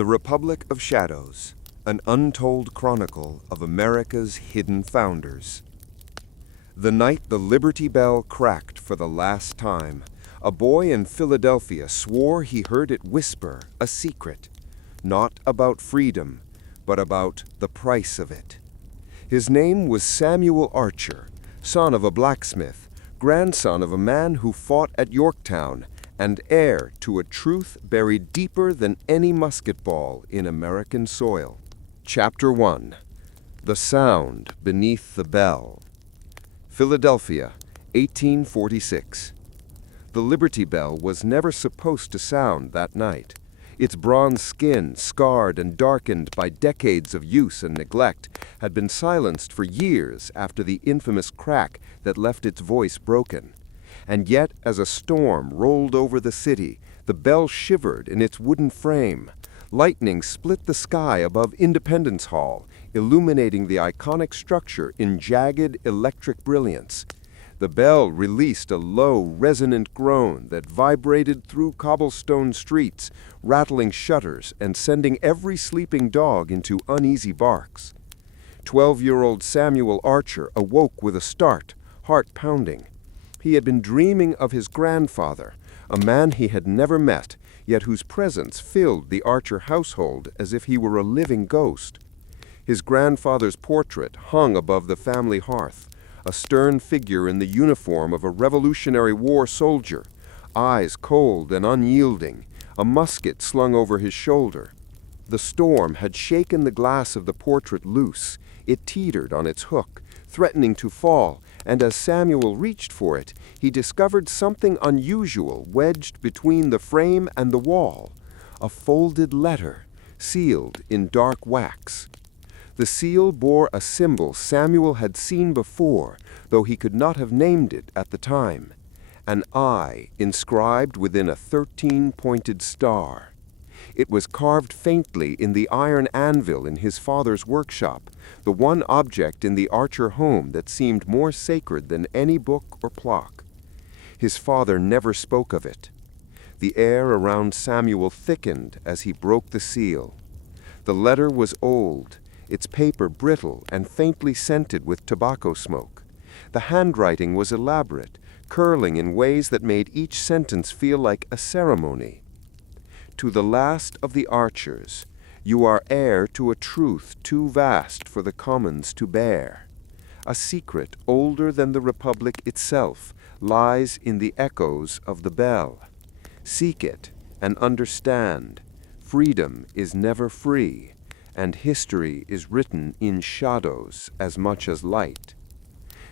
The Republic of Shadows, an untold chronicle of America's hidden founders. The night the Liberty Bell cracked for the last time, a boy in Philadelphia swore he heard it whisper a secret, not about freedom, but about the price of it. His name was Samuel Archer, son of a blacksmith, grandson of a man who fought at Yorktown, and heir to a truth buried deeper than any musket ball in American soil. Chapter 1. The Sound Beneath the Bell. Philadelphia, 1846. The Liberty Bell was never supposed to sound that night. Its bronze skin, scarred and darkened by decades of use and neglect, had been silenced for years after the infamous crack that left its voice broken. And yet, as a storm rolled over the city, the bell shivered in its wooden frame. Lightning split the sky above Independence Hall, illuminating the iconic structure in jagged electric brilliance. The bell released a low, resonant groan that vibrated through cobblestone streets, rattling shutters and sending every sleeping dog into uneasy barks. 12-year-old Samuel Archer awoke with a start, heart pounding. He had been dreaming of his grandfather, a man he had never met, yet whose presence filled the Archer household as if he were a living ghost. His grandfather's portrait hung above the family hearth, a stern figure in the uniform of a Revolutionary War soldier, eyes cold and unyielding, a musket slung over his shoulder. The storm had shaken the glass of the portrait loose. It teetered on its hook, threatening to fall, and as Samuel reached for it, he discovered something unusual wedged between the frame and the wall, a folded letter, sealed in dark wax. The seal bore a symbol Samuel had seen before, though he could not have named it at the time, an eye inscribed within a 13-pointed star. It was carved faintly in the iron anvil in his father's workshop, the one object in the Archer home that seemed more sacred than any book or clock. His father never spoke of it. The air around Samuel thickened as he broke the seal. The letter was old, its paper brittle and faintly scented with tobacco smoke. The handwriting was elaborate, curling in ways that made each sentence feel like a ceremony. To the last of the Archers, you are heir to a truth too vast for the commons to bear. A secret older than the Republic itself lies in the echoes of the bell. Seek it and understand. Freedom is never free, and history is written in shadows as much as light.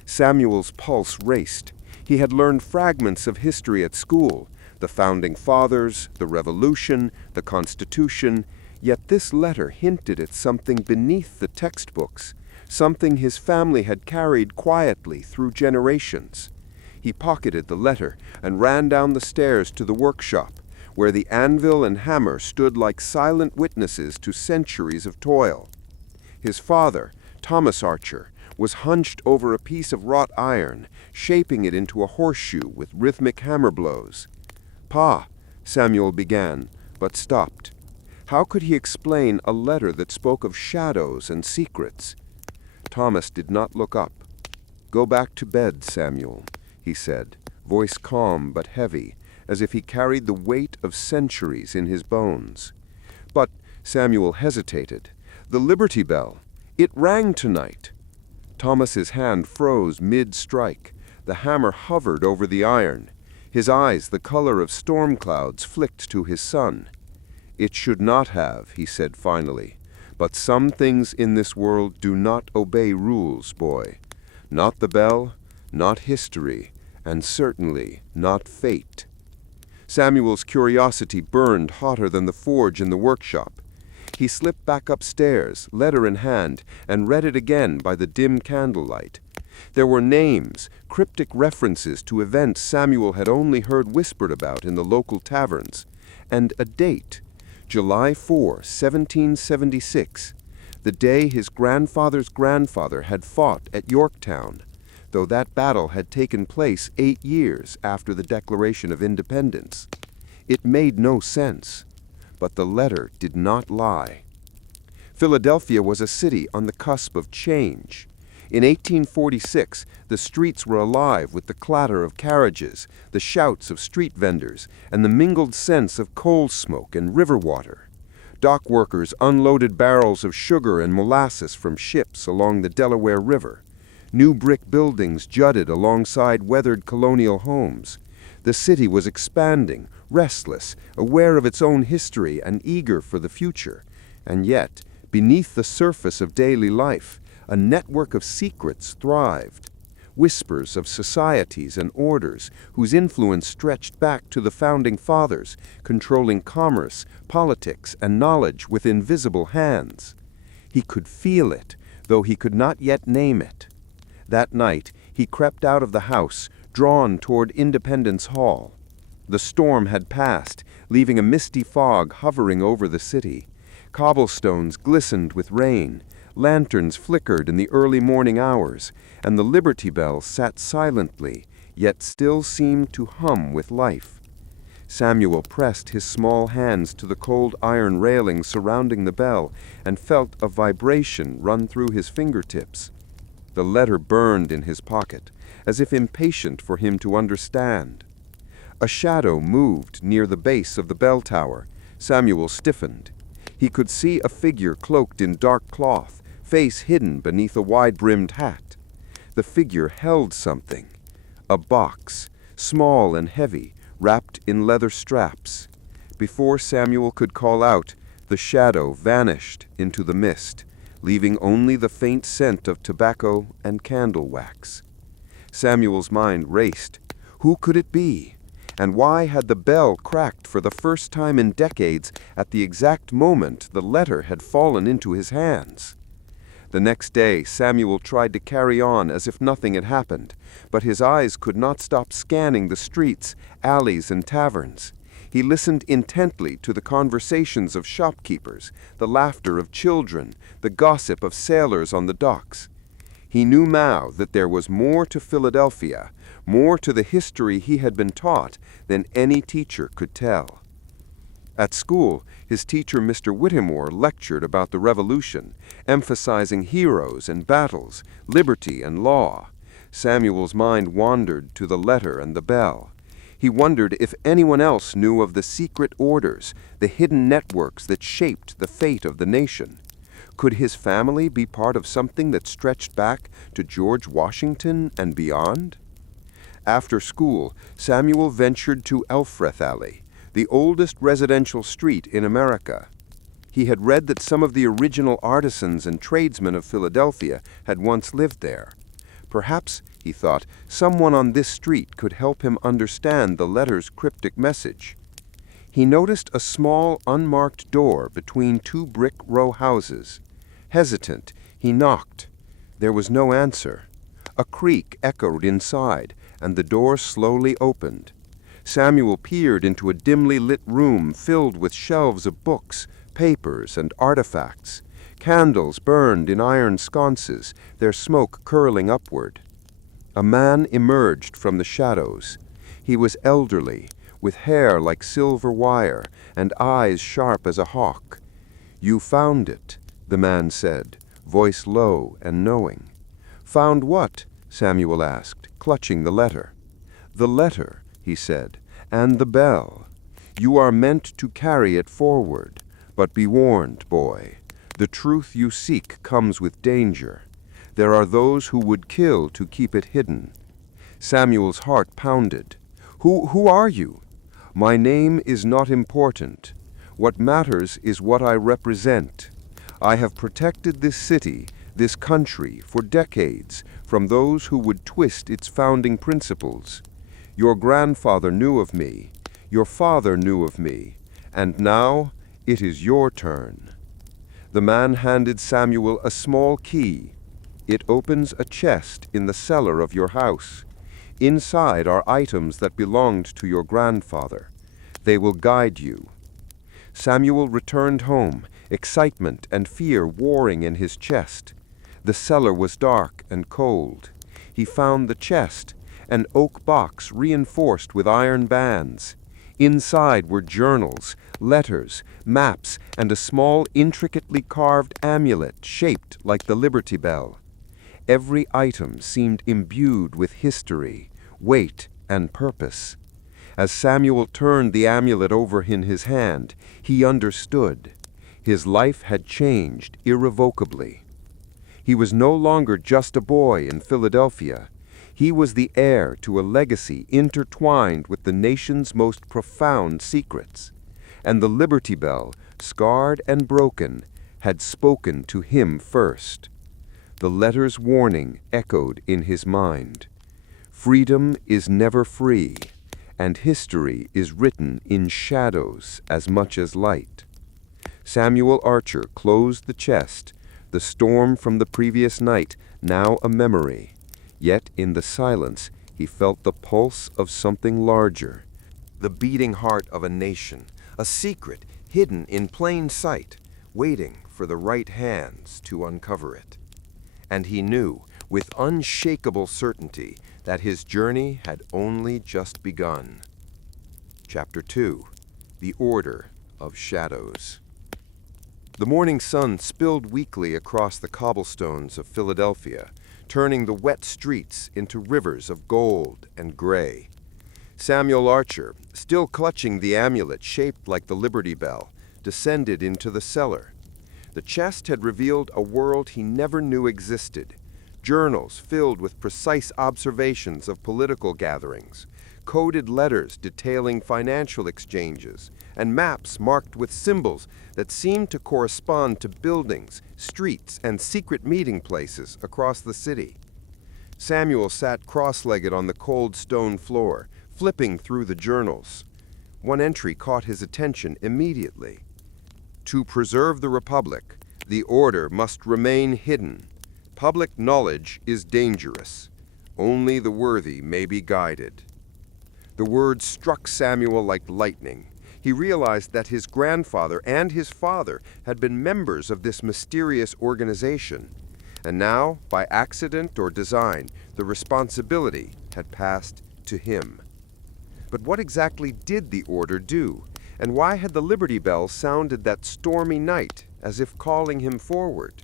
Samuel's pulse raced. He had learned fragments of history at school, the Founding Fathers, the Revolution, the Constitution, yet this letter hinted at something beneath the textbooks, something his family had carried quietly through generations. He pocketed the letter and ran down the stairs to the workshop, where the anvil and hammer stood like silent witnesses to centuries of toil. His father, Thomas Archer, was hunched over a piece of wrought iron, shaping it into a horseshoe with rhythmic hammer blows. "Pa," Samuel began, but stopped. How could he explain a letter that spoke of shadows and secrets? Thomas did not look up. "Go back to bed, Samuel," he said, voice calm but heavy, as if he carried the weight of centuries in his bones. But Samuel hesitated. The Liberty Bell, it rang tonight. Thomas's hand froze mid-strike. The hammer hovered over the iron. His eyes, the color of storm clouds, flicked to his son. "It should not have," he said finally. "But some things in this world do not obey rules, boy. Not the bell, not history, and certainly not fate." Samuel's curiosity burned hotter than the forge in the workshop. He slipped back upstairs, letter in hand, and read it again by the dim candlelight. There were names, cryptic references to events Samuel had only heard whispered about in the local taverns, and a date, July 4, 1776, the day his grandfather's grandfather had fought at Yorktown, though that battle had taken place 8 years after the Declaration of Independence. It made no sense. But the letter did not lie. Philadelphia was a city on the cusp of change. In 1846, the streets were alive with the clatter of carriages, the shouts of street vendors, and the mingled scents of coal smoke and river water. Dock workers unloaded barrels of sugar and molasses from ships along the Delaware River. New brick buildings jutted alongside weathered colonial homes. The city was expanding, restless, aware of its own history and eager for the future. And yet, beneath the surface of daily life, a network of secrets thrived. Whispers of societies and orders whose influence stretched back to the founding fathers, controlling commerce, politics, and knowledge with invisible hands. He could feel it, though he could not yet name it. That night, he crept out of the house, drawn toward Independence Hall. The storm had passed, leaving a misty fog hovering over the city. Cobblestones glistened with rain, lanterns flickered in the early morning hours, and the Liberty Bell sat silently, yet still seemed to hum with life. Samuel pressed his small hands to the cold iron railing surrounding the bell and felt a vibration run through his fingertips. The letter burned in his pocket, as if impatient for him to understand. A shadow moved near the base of the bell tower. Samuel stiffened. He could see a figure cloaked in dark cloth, face hidden beneath a wide-brimmed hat. The figure held something. A box, small and heavy, wrapped in leather straps. Before Samuel could call out, the shadow vanished into the mist, leaving only the faint scent of tobacco and candle wax. Samuel's mind raced. Who could it be? And why had the bell cracked for the first time in decades at the exact moment the letter had fallen into his hands? The next day, Samuel tried to carry on as if nothing had happened, but his eyes could not stop scanning the streets, alleys, and taverns. He listened intently to the conversations of shopkeepers, the laughter of children, the gossip of sailors on the docks. He knew now that there was more to Philadelphia, more to the history he had been taught than any teacher could tell. At school, his teacher Mr. Whittemore lectured about the Revolution, emphasizing heroes and battles, liberty and law. Samuel's mind wandered to the letter and the bell. He wondered if anyone else knew of the secret orders, the hidden networks that shaped the fate of the nation. Could his family be part of something that stretched back to George Washington and beyond? After school, Samuel ventured to Elfreth Alley, the oldest residential street in America. He had read that some of the original artisans and tradesmen of Philadelphia had once lived there. Perhaps, he thought, someone on this street could help him understand the letter's cryptic message. He noticed a small, unmarked door between two brick row houses. Hesitant, he knocked. There was no answer. A creak echoed inside, and the door slowly opened. Samuel peered into a dimly lit room filled with shelves of books, papers, and artifacts. Candles burned in iron sconces, their smoke curling upward. A man emerged from the shadows. He was elderly, with hair like silver wire and eyes sharp as a hawk. "You found it," the man said, voice low and knowing. "Found what?" Samuel asked, clutching the letter. "The letter," he said, "and the bell. You are meant to carry it forward. But be warned, boy. The truth you seek comes with danger. There are those who would kill to keep it hidden." Samuel's heart pounded. Who are you?" "My name is not important. What matters is what I represent. I have protected this city, this country, for decades from those who would twist its founding principles. Your grandfather knew of me. Your father knew of me. And now it is your turn." The man handed Samuel a small key. "It opens a chest in the cellar of your house. Inside are items that belonged to your grandfather. They will guide you." Samuel returned home, excitement and fear warring in his chest. The cellar was dark and cold. He found the chest, an oak box reinforced with iron bands. Inside were journals, letters, maps, and a small, intricately carved amulet shaped like the Liberty Bell. Every item seemed imbued with history, weight, and purpose. As Samuel turned the amulet over in his hand, he understood. His life had changed irrevocably. He was no longer just a boy in Philadelphia. He was the heir to a legacy intertwined with the nation's most profound secrets. And the Liberty Bell, scarred and broken, had spoken to him first. The letter's warning echoed in his mind. Freedom is never free, and history is written in shadows as much as light. Samuel Archer closed the chest, the storm from the previous night now a memory. Yet in the silence he felt the pulse of something larger, the beating heart of a nation, a secret hidden in plain sight, waiting for the right hands to uncover it. And he knew, with unshakable certainty, that his journey had only just begun. Chapter 2. The Order of Shadows. The morning sun spilled weakly across the cobblestones of Philadelphia, turning the wet streets into rivers of gold and gray. Samuel Archer, still clutching the amulet shaped like the Liberty Bell, descended into the cellar. The chest had revealed a world he never knew existed. Journals filled with precise observations of political gatherings, coded letters detailing financial exchanges, and maps marked with symbols that seemed to correspond to buildings, streets, and secret meeting places across the city. Samuel sat cross-legged on the cold stone floor, flipping through the journals. One entry caught his attention immediately. To preserve the Republic, the order must remain hidden. Public knowledge is dangerous. Only the worthy may be guided. The words struck Samuel like lightning. He realized that his grandfather and his father had been members of this mysterious organization. And now, by accident or design, the responsibility had passed to him. But what exactly did the order do? And why had the Liberty Bell sounded that stormy night, as if calling him forward?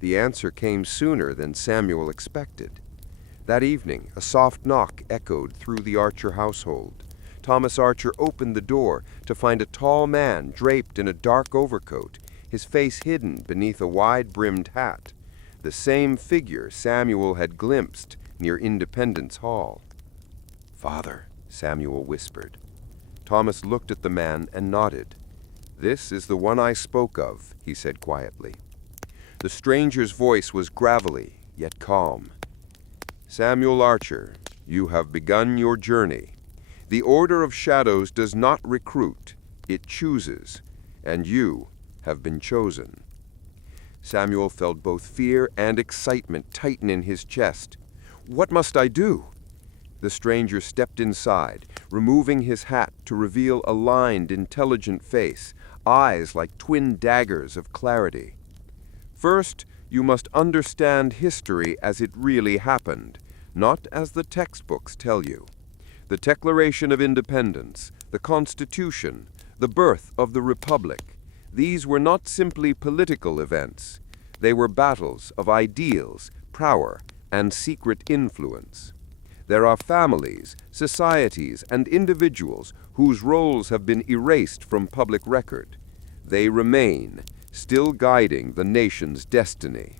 The answer came sooner than Samuel expected. That evening, a soft knock echoed through the Archer household. Thomas Archer opened the door to find a tall man draped in a dark overcoat, his face hidden beneath a wide-brimmed hat, the same figure Samuel had glimpsed near Independence Hall. "Father," Samuel whispered. Thomas looked at the man and nodded. "This is the one I spoke of," he said quietly. The stranger's voice was gravelly, yet calm. "Samuel Archer, you have begun your journey. The Order of Shadows does not recruit, it chooses, and you have been chosen." Samuel felt both fear and excitement tighten in his chest. "What must I do?" The stranger stepped inside, removing his hat to reveal a lined, intelligent face, eyes like twin daggers of clarity. "First, you must understand history as it really happened, not as the textbooks tell you. The Declaration of Independence, the Constitution, the birth of the Republic, these were not simply political events. They were battles of ideals, power, and secret influence. There are families, societies, and individuals whose roles have been erased from public record. They remain, still guiding the nation's destiny."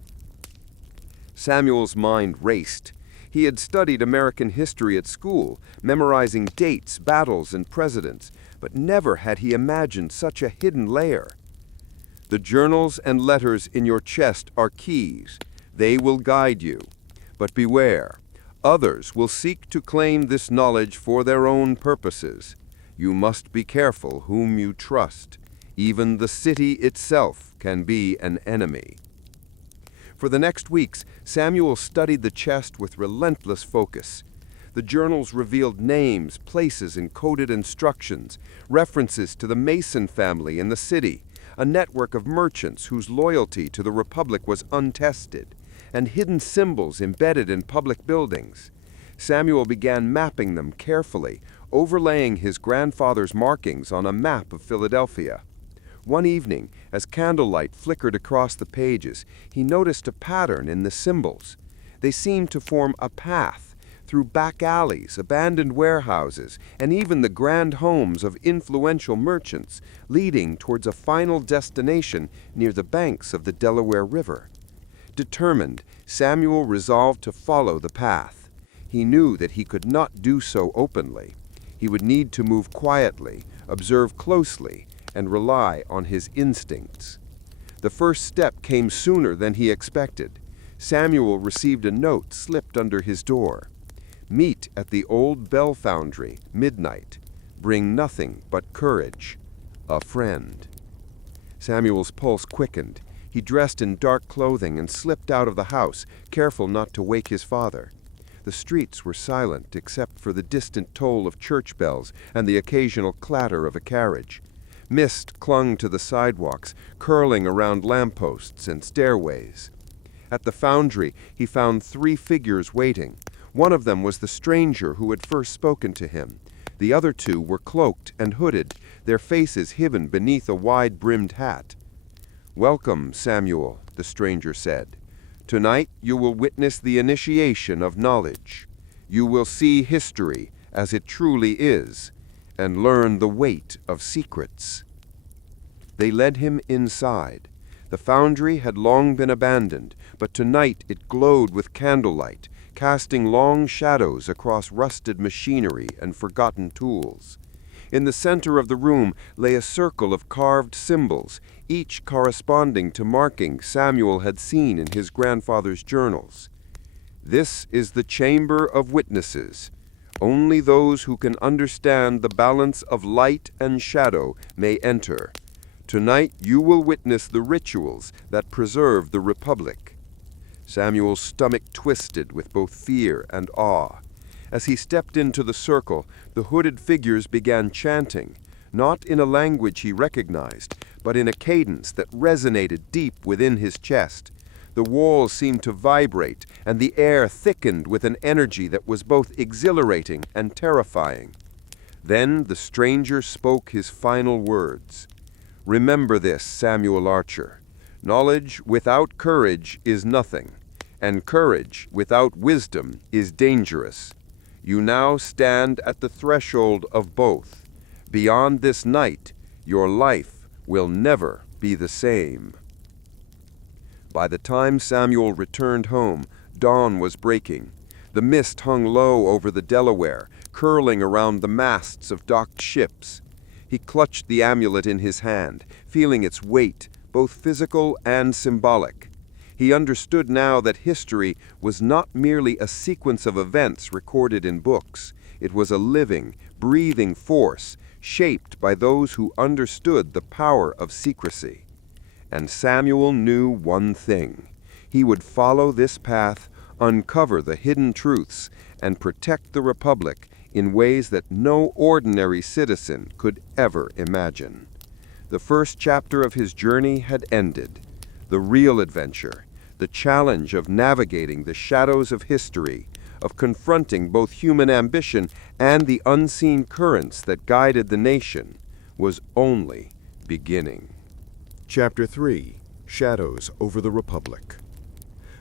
Samuel's mind raced. He had studied American history at school, memorizing dates, battles, and presidents, but never had he imagined such a hidden layer. "The journals and letters in your chest are keys. They will guide you. But beware. Others will seek to claim this knowledge for their own purposes. You must be careful whom you trust. Even the city itself can be an enemy." For the next weeks, Samuel studied the chest with relentless focus. The journals revealed names, places, and coded instructions, references to the Mason family in the city, a network of merchants whose loyalty to the Republic was untested, and hidden symbols embedded in public buildings. Samuel began mapping them carefully, overlaying his grandfather's markings on a map of Philadelphia. One evening, as candlelight flickered across the pages, he noticed a pattern in the symbols. They seemed to form a path through back alleys, abandoned warehouses, and even the grand homes of influential merchants, leading towards a final destination near the banks of the Delaware River. Determined, Samuel resolved to follow the path. He knew that he could not do so openly. He would need to move quietly, observe closely, and rely on his instincts. The first step came sooner than he expected. Samuel received a note slipped under his door. Meet at the old bell foundry, midnight. Bring nothing but courage. A friend. Samuel's pulse quickened. He dressed in dark clothing and slipped out of the house, careful not to wake his father. The streets were silent except for the distant toll of church bells and the occasional clatter of a carriage. Mist clung to the sidewalks, curling around lampposts and stairways. At the foundry, he found 3 figures waiting. One of them was the stranger who had first spoken to him. The other 2 were cloaked and hooded, their faces hidden beneath a wide-brimmed hat. "Welcome, Samuel," the stranger said. "Tonight you will witness the initiation of knowledge. You will see history as it truly is, and learn the weight of secrets." They led him inside. The foundry had long been abandoned, but tonight it glowed with candlelight, casting long shadows across rusted machinery and forgotten tools. In the center of the room lay a circle of carved symbols, each corresponding to markings Samuel had seen in his grandfather's journals. "This is the chamber of witnesses. Only those who can understand the balance of light and shadow may enter. Tonight you will witness the rituals that preserve the Republic." Samuel's stomach twisted with both fear and awe. As he stepped into the circle, the hooded figures began chanting, not in a language he recognized, but in a cadence that resonated deep within his chest. The walls seemed to vibrate, and the air thickened with an energy that was both exhilarating and terrifying. Then the stranger spoke his final words. "Remember this, Samuel Archer. Knowledge without courage is nothing, and courage without wisdom is dangerous. You now stand at the threshold of both. Beyond this night, your life will never be the same." By the time Samuel returned home, dawn was breaking. The mist hung low over the Delaware, curling around the masts of docked ships. He clutched the amulet in his hand, feeling its weight, both physical and symbolic. He understood now that history was not merely a sequence of events recorded in books. It was a living, breathing force, shaped by those who understood the power of secrecy. And Samuel knew one thing. He would follow this path, uncover the hidden truths, and protect the Republic in ways that no ordinary citizen could ever imagine. The first chapter of his journey had ended. The real adventure, the challenge of navigating the shadows of history, of confronting both human ambition and the unseen currents that guided the nation, was only beginning. Chapter 3. Shadows over the Republic.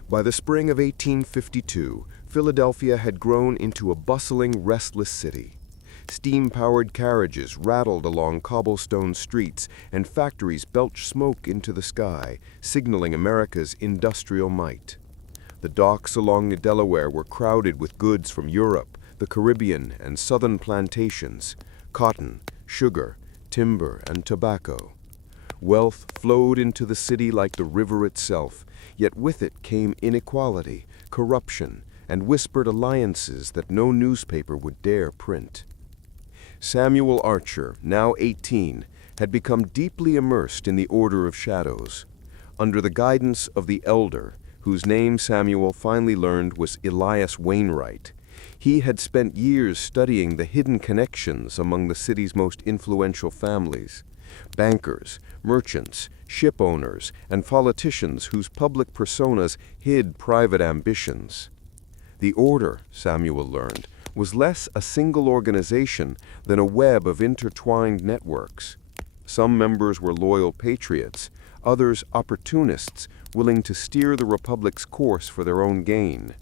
By the spring of 1852, Philadelphia had grown into a bustling, restless city. Steam-powered carriages rattled along cobblestone streets, and factories belched smoke into the sky, signaling America's industrial might. The docks along the Delaware were crowded with goods from Europe, the Caribbean, and southern plantations, cotton, sugar, timber, and tobacco. Wealth flowed into the city like the river itself, yet with it came inequality, corruption, and whispered alliances that no newspaper would dare print. Samuel Archer, now 18, had become deeply immersed in the Order of Shadows. Under the guidance of the elder, whose name Samuel finally learned was Elias Wainwright, he had spent years studying the hidden connections among the city's most influential families. Bankers, merchants, ship owners, and politicians whose public personas hid private ambitions. The order, Samuel learned, was less a single organization than a web of intertwined networks. Some members were loyal patriots, others opportunists willing to steer the Republic's course for their own gain.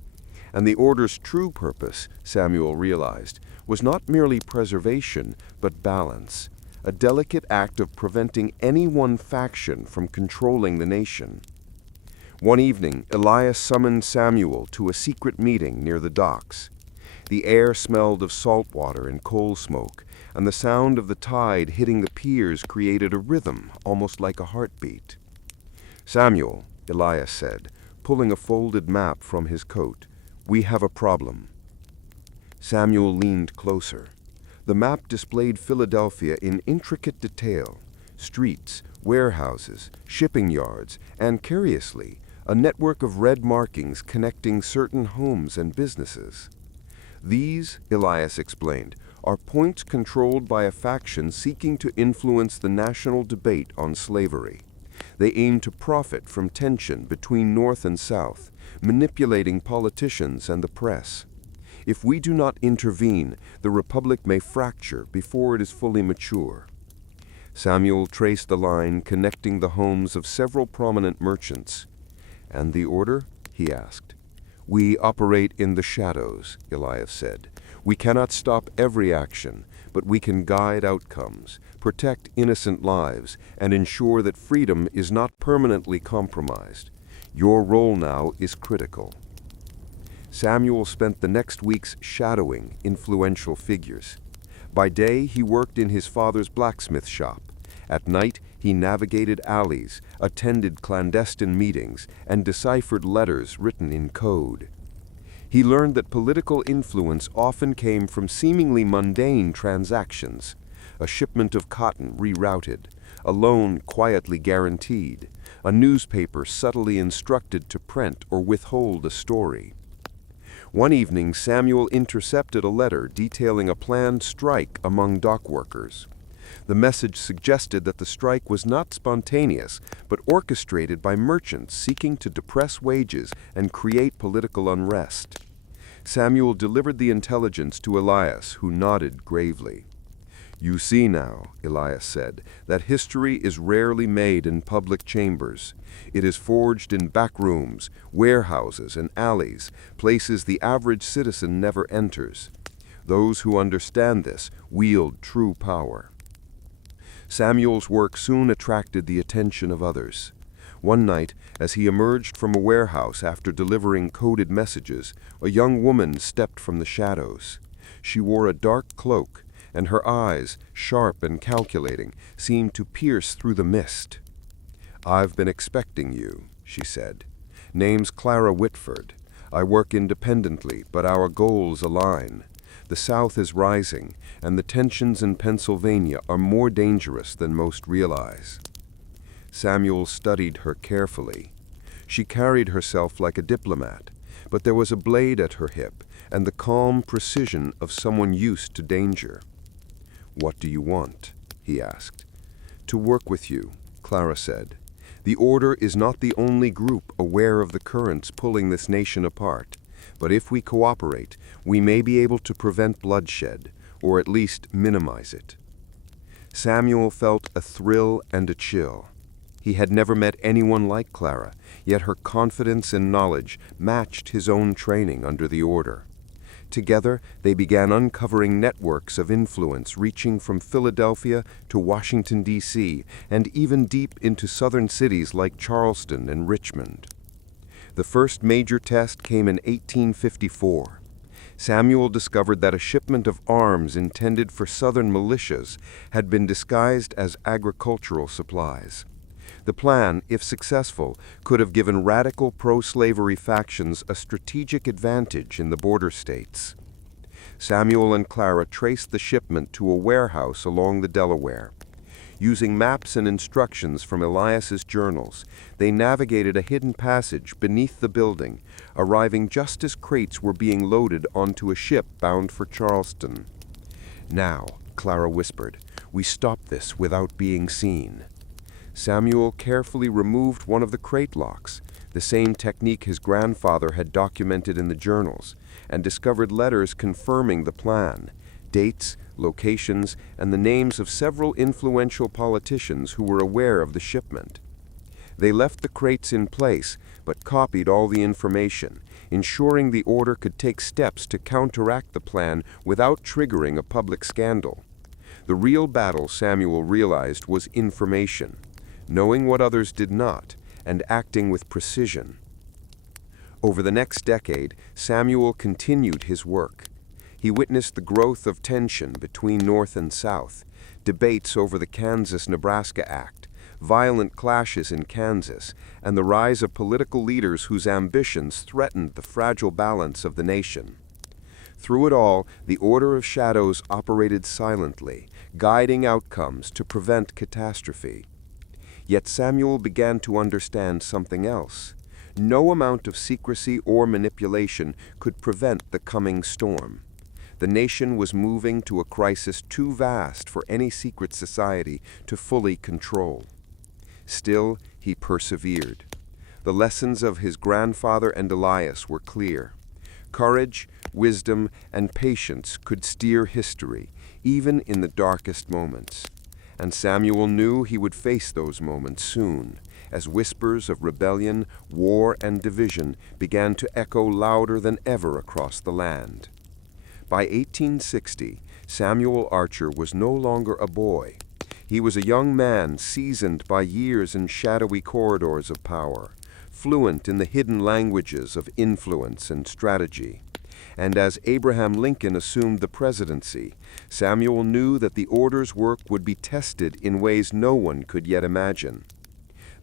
And the order's true purpose, Samuel realized, was not merely preservation, but balance, a delicate act of preventing any one faction from controlling the nation. One evening, Elias summoned Samuel to a secret meeting near the docks. The air smelled of salt water and coal smoke, and the sound of the tide hitting the piers created a rhythm, almost like a heartbeat. "Samuel," Elias said, pulling a folded map from his coat, "we have a problem." Samuel leaned closer. The map displayed Philadelphia in intricate detail: streets, warehouses, shipping yards, and, curiously, a network of red markings connecting certain homes and businesses. These, Elias explained, are points controlled by a faction seeking to influence the national debate on slavery. They aim to profit from tension between North and South, manipulating politicians and the press. If we do not intervene, the Republic may fracture before it is fully mature. Samuel traced the line connecting the homes of several prominent merchants. "And the order?" he asked. "We operate in the shadows," Elias said. "We cannot stop every action, but we can guide outcomes, protect innocent lives, and ensure that freedom is not permanently compromised. Your role now is critical." Samuel spent the next weeks shadowing influential figures. By day, he worked in his father's blacksmith shop. At night, he navigated alleys, attended clandestine meetings, and deciphered letters written in code. He learned that political influence often came from seemingly mundane transactions: a shipment of cotton rerouted, a loan quietly guaranteed, a newspaper subtly instructed to print or withhold a story. One evening, Samuel intercepted a letter detailing a planned strike among dock workers. The message suggested that the strike was not spontaneous, but orchestrated by merchants seeking to depress wages and create political unrest. Samuel delivered the intelligence to Elias, who nodded gravely. "You see now," Elias said, "that history is rarely made in public chambers. It is forged in back rooms, warehouses, and alleys, places the average citizen never enters. Those who understand this wield true power." Samuel's work soon attracted the attention of others. One night, as he emerged from a warehouse after delivering coded messages, a young woman stepped from the shadows. She wore a dark cloak, and her eyes, sharp and calculating, seemed to pierce through the mist. "I've been expecting you," she said. "Name's Clara Whitford. I work independently, but our goals align. The South is rising, and the tensions in Pennsylvania are more dangerous than most realize." Samuel studied her carefully. She carried herself like a diplomat, but there was a blade at her hip and the calm precision of someone used to danger. "What do you want?" he asked. "To work with you," Clara said. "The Order is not the only group aware of the currents pulling this nation apart, but if we cooperate, we may be able to prevent bloodshed, or at least minimize it." Samuel felt a thrill and a chill. He had never met anyone like Clara, yet her confidence and knowledge matched his own training under the Order. Together, they began uncovering networks of influence reaching from Philadelphia to Washington, D.C., and even deep into southern cities like Charleston and Richmond. The first major test came in 1854. Samuel discovered that a shipment of arms intended for southern militias had been disguised as agricultural supplies. The plan, if successful, could have given radical pro-slavery factions a strategic advantage in the border states. Samuel and Clara traced the shipment to a warehouse along the Delaware. Using maps and instructions from Elias's journals, they navigated a hidden passage beneath the building, arriving just as crates were being loaded onto a ship bound for Charleston. "Now," Clara whispered, "we stop this without being seen." Samuel carefully removed one of the crate locks, the same technique his grandfather had documented in the journals, and discovered letters confirming the plan, dates, locations, and the names of several influential politicians who were aware of the shipment. They left the crates in place, but copied all the information, ensuring the order could take steps to counteract the plan without triggering a public scandal. The real battle, Samuel realized, was information, knowing what others did not, and acting with precision. Over the next decade, Samuel continued his work. He witnessed the growth of tension between North and South, debates over the Kansas-Nebraska Act, violent clashes in Kansas, and the rise of political leaders whose ambitions threatened the fragile balance of the nation. Through it all, the Order of Shadows operated silently, guiding outcomes to prevent catastrophe. Yet Samuel began to understand something else. No amount of secrecy or manipulation could prevent the coming storm. The nation was moving to a crisis too vast for any secret society to fully control. Still, he persevered. The lessons of his grandfather and Elias were clear. Courage, wisdom, and patience could steer history, even in the darkest moments. And Samuel knew he would face those moments soon, as whispers of rebellion, war, and division began to echo louder than ever across the land. By 1860, Samuel Archer was no longer a boy. He was a young man seasoned by years in shadowy corridors of power, fluent in the hidden languages of influence and strategy. And as Abraham Lincoln assumed the presidency, Samuel knew that the order's work would be tested in ways no one could yet imagine.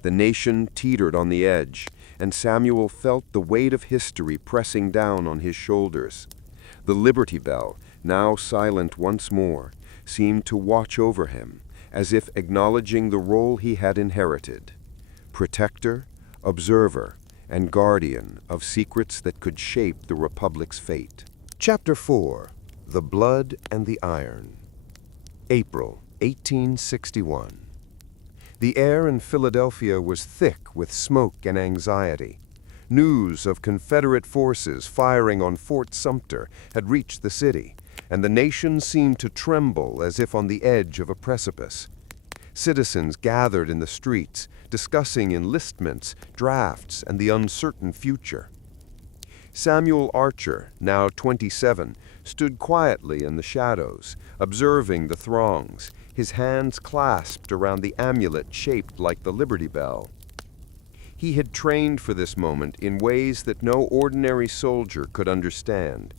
The nation teetered on the edge, and Samuel felt the weight of history pressing down on his shoulders. The Liberty Bell, now silent once more, seemed to watch over him, as if acknowledging the role he had inherited: protector, observer, and guardian of secrets that could shape the Republic's fate. Chapter 4: The Blood and the Iron. April 1861. The air in Philadelphia was thick with smoke and anxiety. News of Confederate forces firing on Fort Sumter had reached the city, and the nation seemed to tremble as if on the edge of a precipice. Citizens gathered in the streets, discussing enlistments, drafts, and the uncertain future. Samuel Archer, now 27, stood quietly in the shadows, observing the throngs, his hands clasped around the amulet shaped like the Liberty Bell. He had trained for this moment in ways that no ordinary soldier could understand.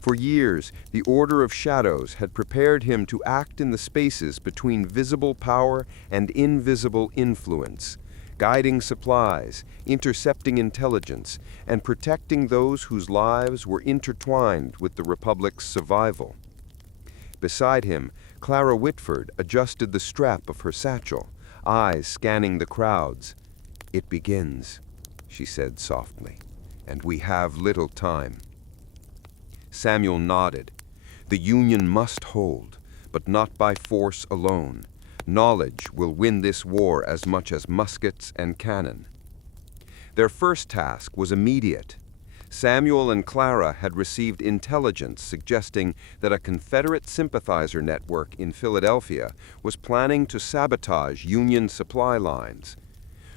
For years, the Order of Shadows had prepared him to act in the spaces between visible power and invisible influence, guiding supplies, intercepting intelligence, and protecting those whose lives were intertwined with the Republic's survival. Beside him, Clara Whitford adjusted the strap of her satchel, eyes scanning the crowds. "It begins," she said softly, "and we have little time." Samuel nodded. The Union must hold, but not by force alone. Knowledge will win this war as much as muskets and cannon. Their first task was immediate. Samuel and Clara had received intelligence suggesting that a Confederate sympathizer network in Philadelphia was planning to sabotage Union supply lines.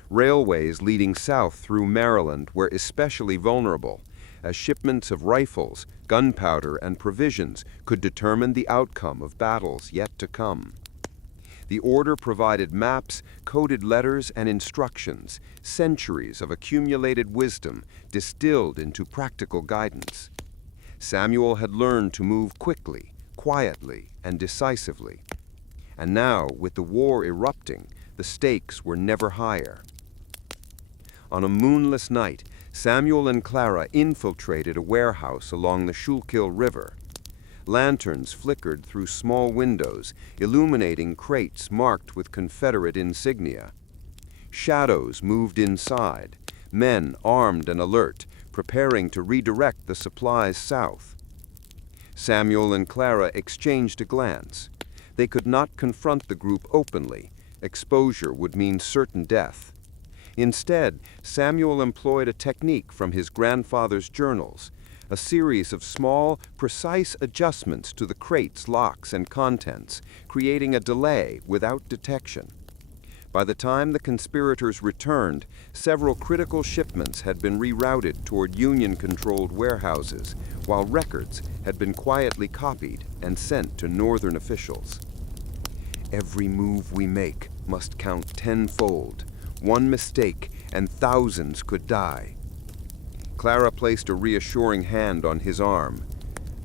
Railways leading south through Maryland were especially vulnerable, as shipments of rifles, gunpowder, and provisions could determine the outcome of battles yet to come. The order provided maps, coded letters, and instructions, centuries of accumulated wisdom distilled into practical guidance. Samuel had learned to move quickly, quietly, and decisively. And now, with the war erupting, the stakes were never higher. On a moonless night, Samuel and Clara infiltrated a warehouse along the Schuylkill River. Lanterns flickered through small windows, illuminating crates marked with Confederate insignia. Shadows moved inside, men armed and alert, preparing to redirect the supplies south. Samuel and Clara exchanged a glance. They could not confront the group openly, Exposure would mean certain death. Instead, Samuel employed a technique from his grandfather's journals, a series of small, precise adjustments to the crate's locks and contents, creating a delay without detection. By the time the conspirators returned, several critical shipments had been rerouted toward Union-controlled warehouses, while records had been quietly copied and sent to Northern officials. Every move we make must count tenfold. One mistake, and thousands could die. Clara placed a reassuring hand on his arm.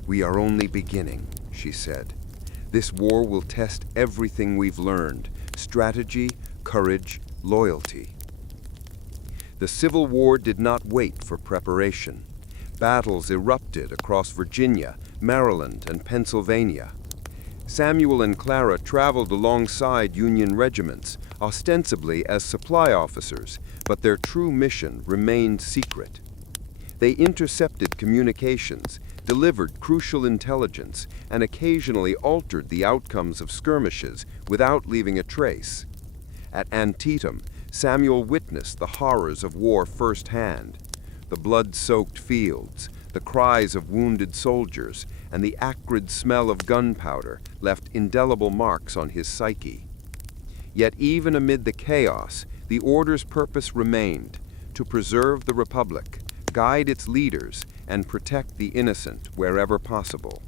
"We are only beginning," she said. "This war will test everything we've learned: strategy, courage, loyalty." The Civil War did not wait for preparation. Battles erupted across Virginia, Maryland, and Pennsylvania. Samuel and Clara traveled alongside Union regiments, ostensibly as supply officers, but their true mission remained secret. They intercepted communications, delivered crucial intelligence, and occasionally altered the outcomes of skirmishes without leaving a trace. At Antietam, Samuel witnessed the horrors of war firsthand: the blood-soaked fields, the cries of wounded soldiers, and the acrid smell of gunpowder left indelible marks on his psyche. Yet even amid the chaos, the order's purpose remained: to preserve the Republic, guide its leaders, and protect the innocent wherever possible.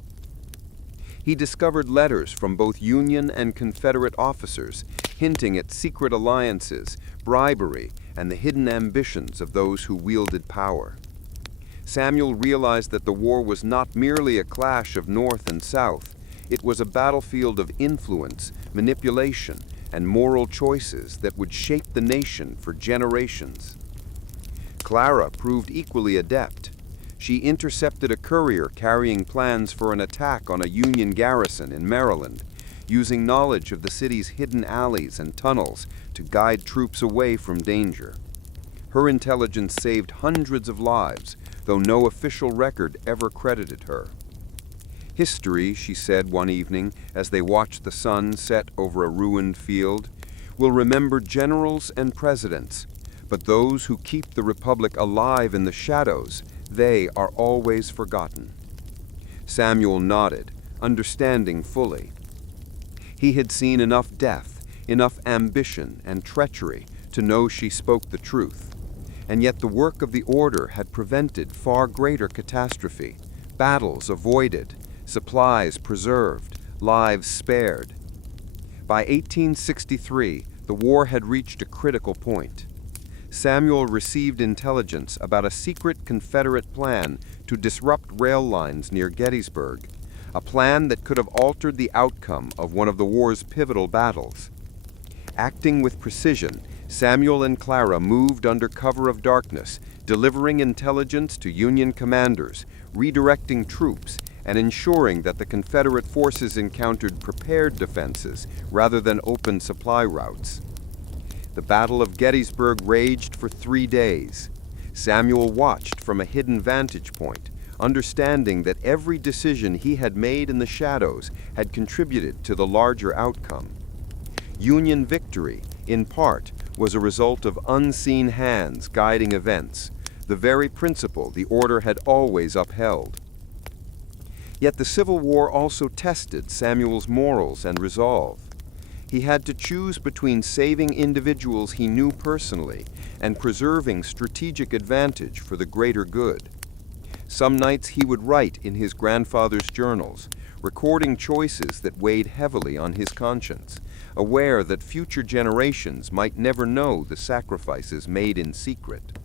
He discovered letters from both Union and Confederate officers hinting at secret alliances, bribery, and the hidden ambitions of those who wielded power. Samuel realized that the war was not merely a clash of North and South. It was a battlefield of influence, manipulation, and moral choices that would shape the nation for generations. Clara proved equally adept. She intercepted a courier carrying plans for an attack on a Union garrison in Maryland, using knowledge of the city's hidden alleys and tunnels to guide troops away from danger. Her intelligence saved hundreds of lives, though no official record ever credited her. "History," she said one evening as they watched the sun set over a ruined field, "will remember generals and presidents, but those who keep the Republic alive in the shadows, they are always forgotten." Samuel nodded, understanding fully. He had seen enough death, enough ambition and treachery to know she spoke the truth. And yet the work of the order had prevented far greater catastrophe: battles avoided, supplies preserved, lives spared. By 1863, the war had reached a critical point. Samuel received intelligence about a secret Confederate plan to disrupt rail lines near Gettysburg, a plan that could have altered the outcome of one of the war's pivotal battles. Acting with precision, Samuel and Clara moved under cover of darkness, delivering intelligence to Union commanders, redirecting troops, and ensuring that the Confederate forces encountered prepared defenses rather than open supply routes. The Battle of Gettysburg raged for 3 days. Samuel watched from a hidden vantage point, understanding that every decision he had made in the shadows had contributed to the larger outcome. Union victory, in part, was a result of unseen hands guiding events, the very principle the order had always upheld. Yet the Civil War also tested Samuel's morals and resolve. He had to choose between saving individuals he knew personally and preserving strategic advantage for the greater good. Some nights he would write in his grandfather's journals, recording choices that weighed heavily on his conscience, aware that future generations might never know the sacrifices made in secret.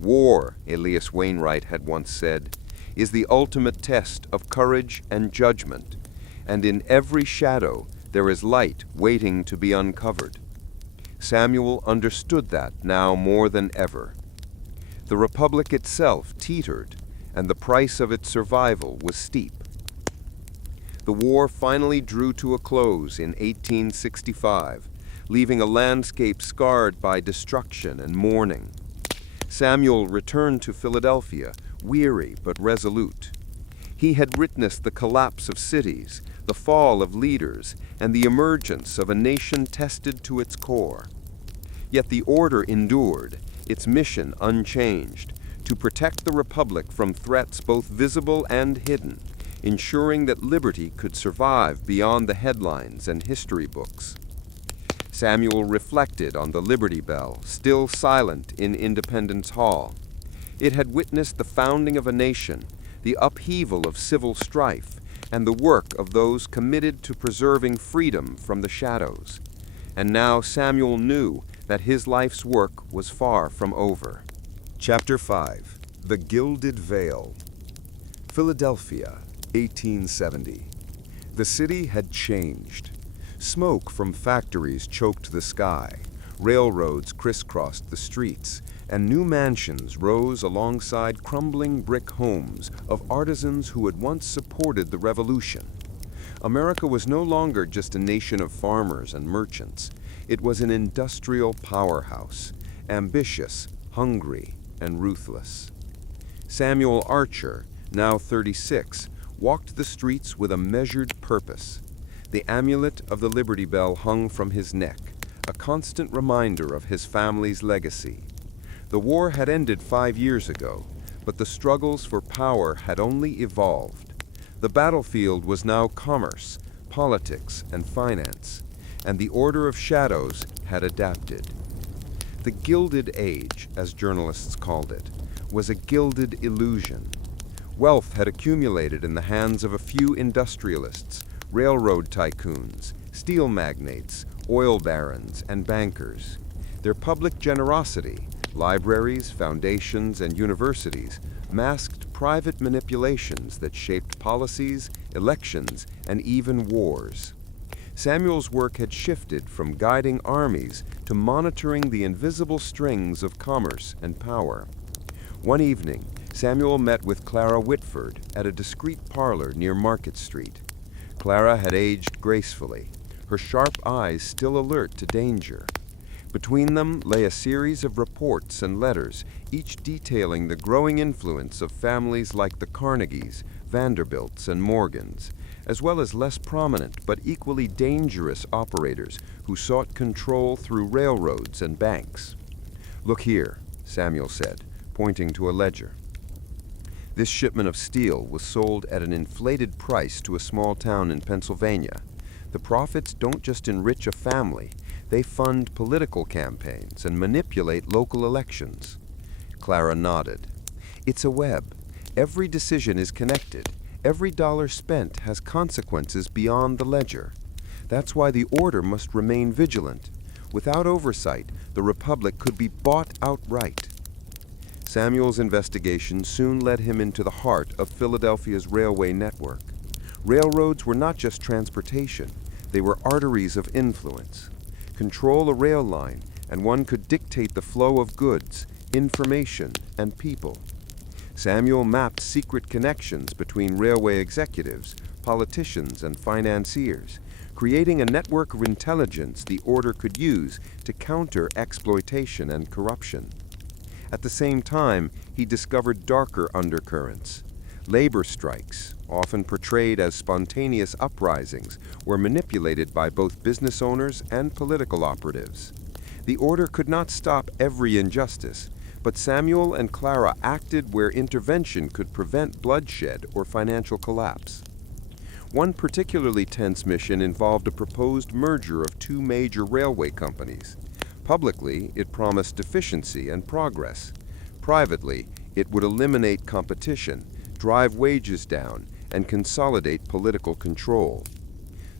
"War," Elias Wainwright had once said, "is the ultimate test of courage and judgment, and in every shadow there is light waiting to be uncovered." Samuel understood that now more than ever. The Republic itself teetered, and the price of its survival was steep. The war finally drew to a close in 1865, leaving a landscape scarred by destruction and mourning. Samuel returned to Philadelphia, weary but resolute. He had witnessed the collapse of cities, the fall of leaders, and the emergence of a nation tested to its core. Yet the order endured, its mission unchanged, to protect the Republic from threats both visible and hidden, ensuring that liberty could survive beyond the headlines and history books. Samuel reflected on the Liberty Bell, still silent in Independence Hall. It had witnessed the founding of a nation, the upheaval of civil strife, and the work of those committed to preserving freedom from the shadows. And now Samuel knew that his life's work was far from over. Chapter 5. The Gilded Veil. Philadelphia, 1870. The city had changed. Smoke from factories choked the sky, railroads crisscrossed the streets, and new mansions rose alongside crumbling brick homes of artisans who had once supported the revolution. America was no longer just a nation of farmers and merchants. It was an industrial powerhouse, ambitious, hungry, and ruthless. Samuel Archer, now 36, walked the streets with a measured purpose. The amulet of the Liberty Bell hung from his neck, a constant reminder of his family's legacy. The war had ended 5 years ago, but the struggles for power had only evolved. The battlefield was now commerce, politics, and finance, and the order of shadows had adapted. The Gilded Age, as journalists called it, was a gilded illusion. Wealth had accumulated in the hands of a few industrialists, railroad tycoons, steel magnates, oil barons, and bankers. Their public generosity, libraries, foundations, and universities, masked private manipulations that shaped policies, elections, and even wars. Samuel's work had shifted from guiding armies to monitoring the invisible strings of commerce and power. One evening, Samuel met with Clara Whitford at a discreet parlor near Market Street. Clara had aged gracefully, her sharp eyes still alert to danger. Between them lay a series of reports and letters, each detailing the growing influence of families like the Carnegies, Vanderbilts, and Morgans, as well as less prominent but equally dangerous operators who sought control through railroads and banks. "Look here," Samuel said, pointing to a ledger. This shipment of steel was sold at an inflated price to a small town in Pennsylvania. The profits don't just enrich a family, they fund political campaigns and manipulate local elections. Clara nodded. "It's a web. Every decision is connected. Every dollar spent has consequences beyond the ledger. That's why the order must remain vigilant. Without oversight, the Republic could be bought outright." Samuel's investigation soon led him into the heart of Philadelphia's railway network. Railroads were not just transportation, they were arteries of influence. Control a rail line, and one could dictate the flow of goods, information, and people. Samuel mapped secret connections between railway executives, politicians, and financiers, creating a network of intelligence the order could use to counter exploitation and corruption. At the same time, he discovered darker undercurrents. Labor strikes, often portrayed as spontaneous uprisings, were manipulated by both business owners and political operatives. The order could not stop every injustice, but Samuel and Clara acted where intervention could prevent bloodshed or financial collapse. One particularly tense mission involved a proposed merger of two major railway companies. Publicly, it promised efficiency and progress. Privately, it would eliminate competition, drive wages down, and consolidate political control.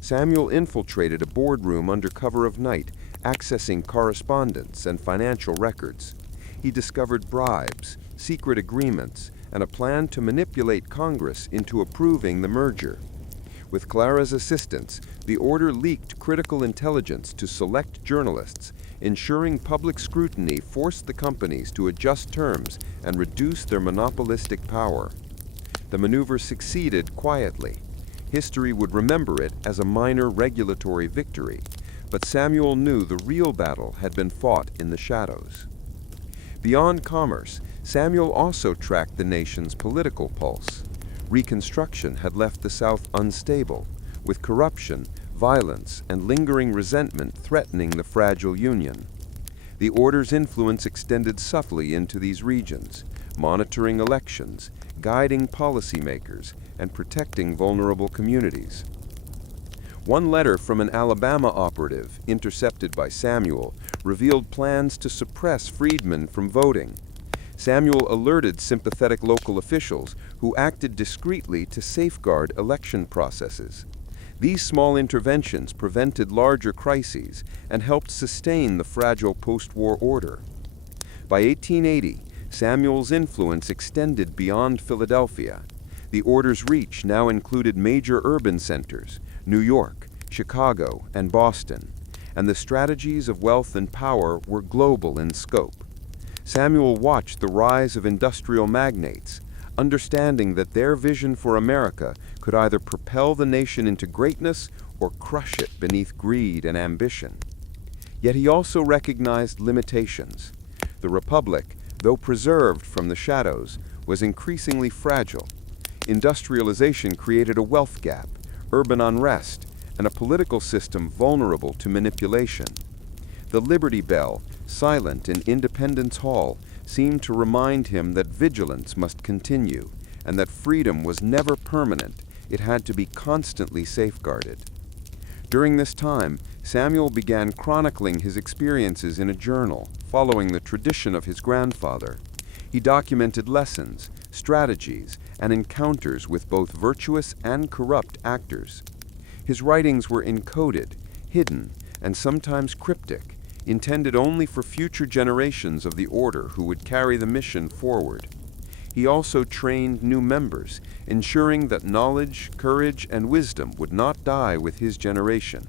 Samuel infiltrated a boardroom under cover of night, accessing correspondence and financial records. He discovered bribes, secret agreements, and a plan to manipulate Congress into approving the merger. With Clara's assistance, the order leaked critical intelligence to select journalists, ensuring public scrutiny forced the companies to adjust terms and reduce their monopolistic power. The maneuver succeeded quietly. History would remember it as a minor regulatory victory, but Samuel knew the real battle had been fought in the shadows. Beyond commerce, Samuel also tracked the nation's political pulse. Reconstruction had left the South unstable, with corruption, violence, and lingering resentment threatening the fragile union. The order's influence extended subtly into these regions, monitoring elections, guiding policymakers, and protecting vulnerable communities. One letter from an Alabama operative, intercepted by Samuel, revealed plans to suppress freedmen from voting. Samuel alerted sympathetic local officials who acted discreetly to safeguard election processes. These small interventions prevented larger crises and helped sustain the fragile post-war order. By 1880, Samuel's influence extended beyond Philadelphia. The order's reach now included major urban centers, New York, Chicago, and Boston, and the strategies of wealth and power were global in scope. Samuel watched the rise of industrial magnates, understanding that their vision for America could either propel the nation into greatness or crush it beneath greed and ambition. Yet he also recognized limitations. The Republic, though preserved from the shadows, was increasingly fragile. Industrialization created a wealth gap, urban unrest, and a political system vulnerable to manipulation. The Liberty Bell, silent in Independence Hall, seemed to remind him that vigilance must continue, and that freedom was never permanent. It had to be constantly safeguarded. During this time, Samuel began chronicling his experiences in a journal, following the tradition of his grandfather. He documented lessons, strategies, and encounters with both virtuous and corrupt actors. His writings were encoded, hidden, and sometimes cryptic, intended only for future generations of the order who would carry the mission forward. He also trained new members, ensuring that knowledge, courage, and wisdom would not die with his generation.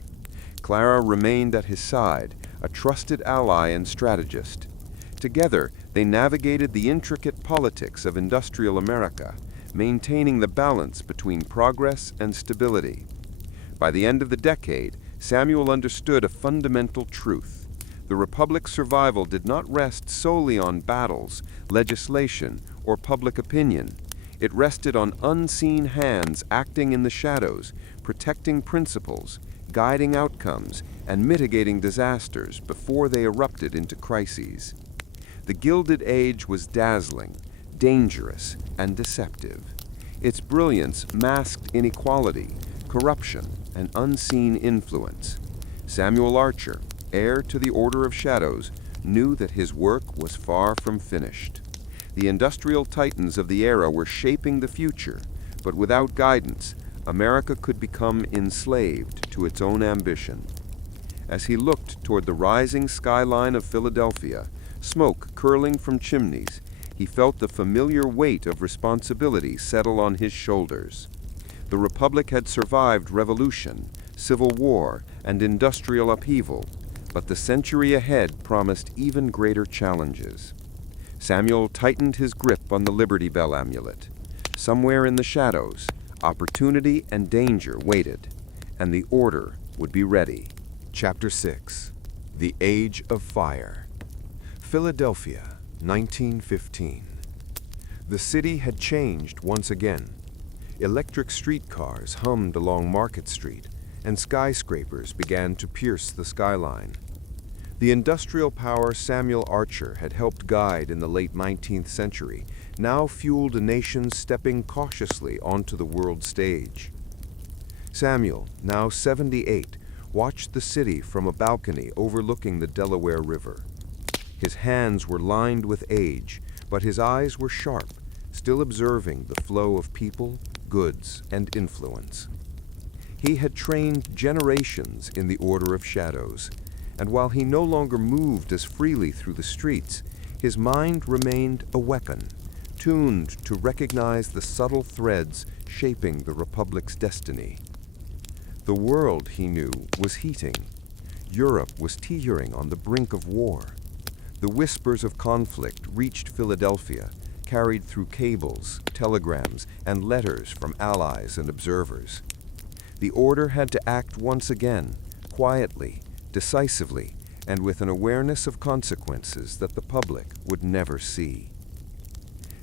Clara remained at his side, a trusted ally and strategist. Together, they navigated the intricate politics of industrial America, maintaining the balance between progress and stability. By the end of the decade, Samuel understood a fundamental truth. The Republic's survival did not rest solely on battles, legislation, or public opinion. It rested on unseen hands acting in the shadows, protecting principles, guiding outcomes, and mitigating disasters before they erupted into crises. The Gilded Age was dazzling, dangerous, and deceptive. Its brilliance masked inequality, corruption, and unseen influence. Samuel Archer, heir to the Order of Shadows, knew that his work was far from finished. The industrial titans of the era were shaping the future, but without guidance, America could become enslaved to its own ambition. As he looked toward the rising skyline of Philadelphia, smoke curling from chimneys, he felt the familiar weight of responsibility settle on his shoulders. The Republic had survived revolution, civil war, and industrial upheaval, but the century ahead promised even greater challenges. Samuel tightened his grip on the Liberty Bell amulet. Somewhere in the shadows, opportunity and danger waited, and the order would be ready. Chapter 6. The Age of Fire. Philadelphia, 1915. The city had changed once again. Electric streetcars hummed along Market Street, and skyscrapers began to pierce the skyline. The industrial power Samuel Archer had helped guide in the late 19th century now fueled a nation stepping cautiously onto the world stage. Samuel, now 78, watched the city from a balcony overlooking the Delaware River. His hands were lined with age, but his eyes were sharp, still observing the flow of people, goods, and influence. He had trained generations in the Order of Shadows, and while he no longer moved as freely through the streets, his mind remained a weapon, tuned to recognize the subtle threads shaping the Republic's destiny. The world, he knew, was heating. Europe was teetering on the brink of war. The whispers of conflict reached Philadelphia, carried through cables, telegrams, and letters from allies and observers. The order had to act once again, quietly, decisively, and with an awareness of consequences that the public would never see.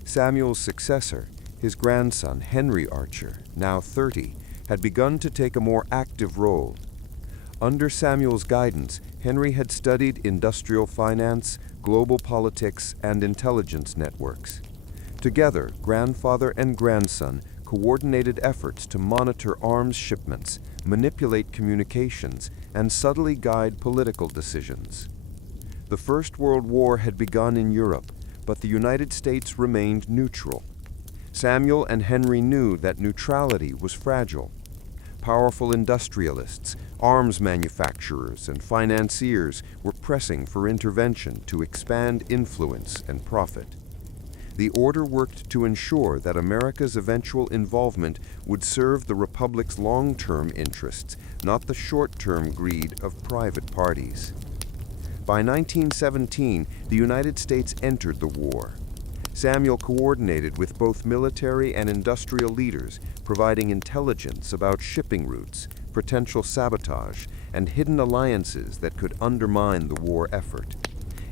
Samuel's successor, his grandson Henry Archer, now 30, had begun to take a more active role. Under Samuel's guidance, Henry had studied industrial finance, global politics, and intelligence networks. Together, grandfather and grandson coordinated efforts to monitor arms shipments, manipulate communications, and subtly guide political decisions. The First World War had begun in Europe, but the United States remained neutral. Samuel and Henry knew that neutrality was fragile. Powerful industrialists, arms manufacturers, and financiers were pressing for intervention to expand influence and profit. The order worked to ensure that America's eventual involvement would serve the Republic's long-term interests, not the short-term greed of private parties. By 1917, the United States entered the war. Samuel coordinated with both military and industrial leaders, providing intelligence about shipping routes, potential sabotage, and hidden alliances that could undermine the war effort.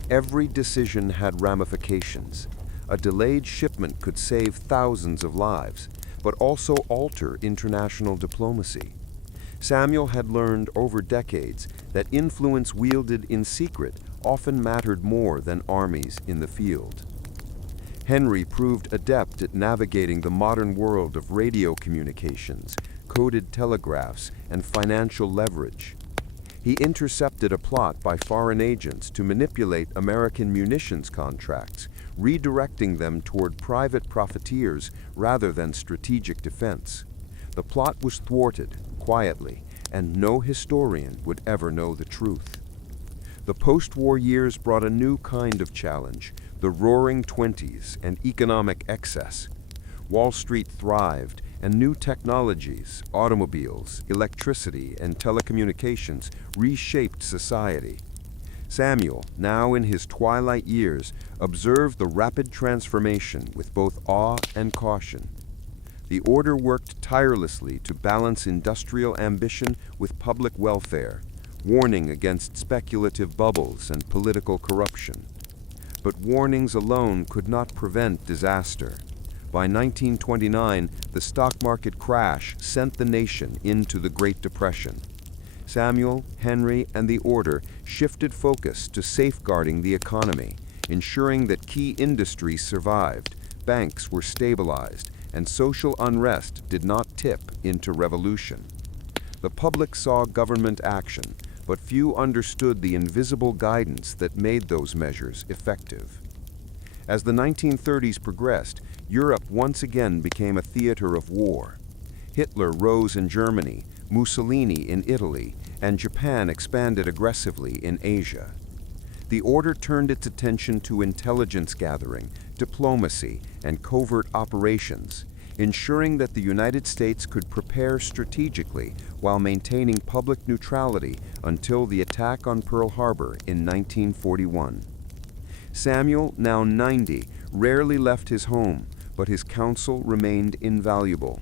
Every decision had ramifications. A delayed shipment could save thousands of lives, but also alter international diplomacy. Samuel had learned over decades that influence wielded in secret often mattered more than armies in the field. Henry proved adept at navigating the modern world of radio communications, coded telegraphs, and financial leverage. He intercepted a plot by foreign agents to manipulate American munitions contracts, redirecting them toward private profiteers rather than strategic defense. The plot was thwarted, quietly, and no historian would ever know the truth. The post-war years brought a new kind of challenge, the Roaring Twenties and economic excess. Wall Street thrived, and new technologies, automobiles, electricity, and telecommunications reshaped society. Samuel, now in his twilight years, observed the rapid transformation with both awe and caution. The order worked tirelessly to balance industrial ambition with public welfare, warning against speculative bubbles and political corruption. But warnings alone could not prevent disaster. By 1929, the stock market crash sent the nation into the Great Depression. Samuel, Henry, and the order shifted focus to safeguarding the economy, ensuring that key industries survived, banks were stabilized, and social unrest did not tip into revolution. The public saw government action, but few understood the invisible guidance that made those measures effective. As the 1930s progressed, Europe once again became a theater of war. Hitler rose in Germany, Mussolini in Italy, and Japan expanded aggressively in Asia. The order turned its attention to intelligence gathering, diplomacy, and covert operations, ensuring that the United States could prepare strategically while maintaining public neutrality until the attack on Pearl Harbor in 1941. Samuel, now 90, rarely left his home, but his counsel remained invaluable.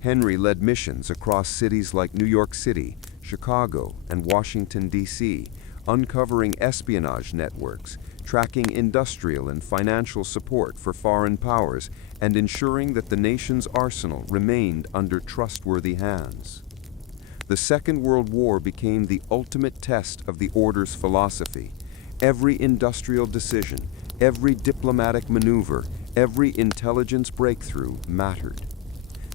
Henry led missions across cities like New York City, Chicago, and Washington, D.C., uncovering espionage networks, tracking industrial and financial support for foreign powers, and ensuring that the nation's arsenal remained under trustworthy hands. The Second World War became the ultimate test of the order's philosophy. Every industrial decision, every diplomatic maneuver, every intelligence breakthrough mattered.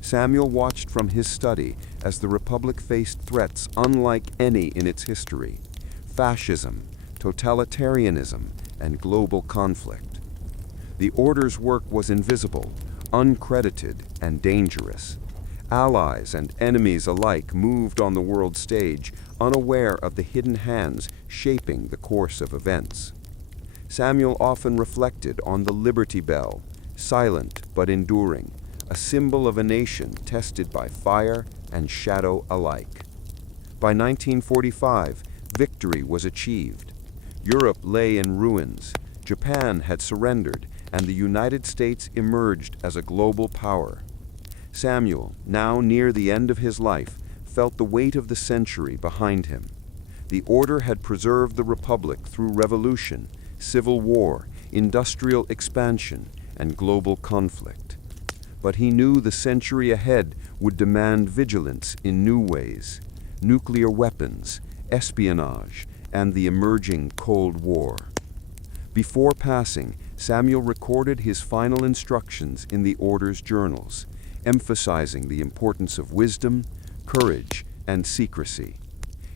Samuel watched from his study as the Republic faced threats unlike any in its history: fascism, totalitarianism, and global conflict. The order's work was invisible, uncredited, and dangerous. Allies and enemies alike moved on the world stage, unaware of the hidden hands shaping the course of events. Samuel often reflected on the Liberty Bell, silent but enduring, a symbol of a nation tested by fire and shadow alike. By 1945, victory was achieved. Europe lay in ruins, Japan had surrendered, and the United States emerged as a global power. Samuel, now near the end of his life, felt the weight of the century behind him. The order had preserved the Republic through revolution, civil war, industrial expansion, and global conflict. but he knew the century ahead would demand vigilance in new ways: nuclear weapons, espionage, and the emerging Cold War. Before passing, Samuel recorded his final instructions in the Order's journals, emphasizing the importance of wisdom, courage, and secrecy.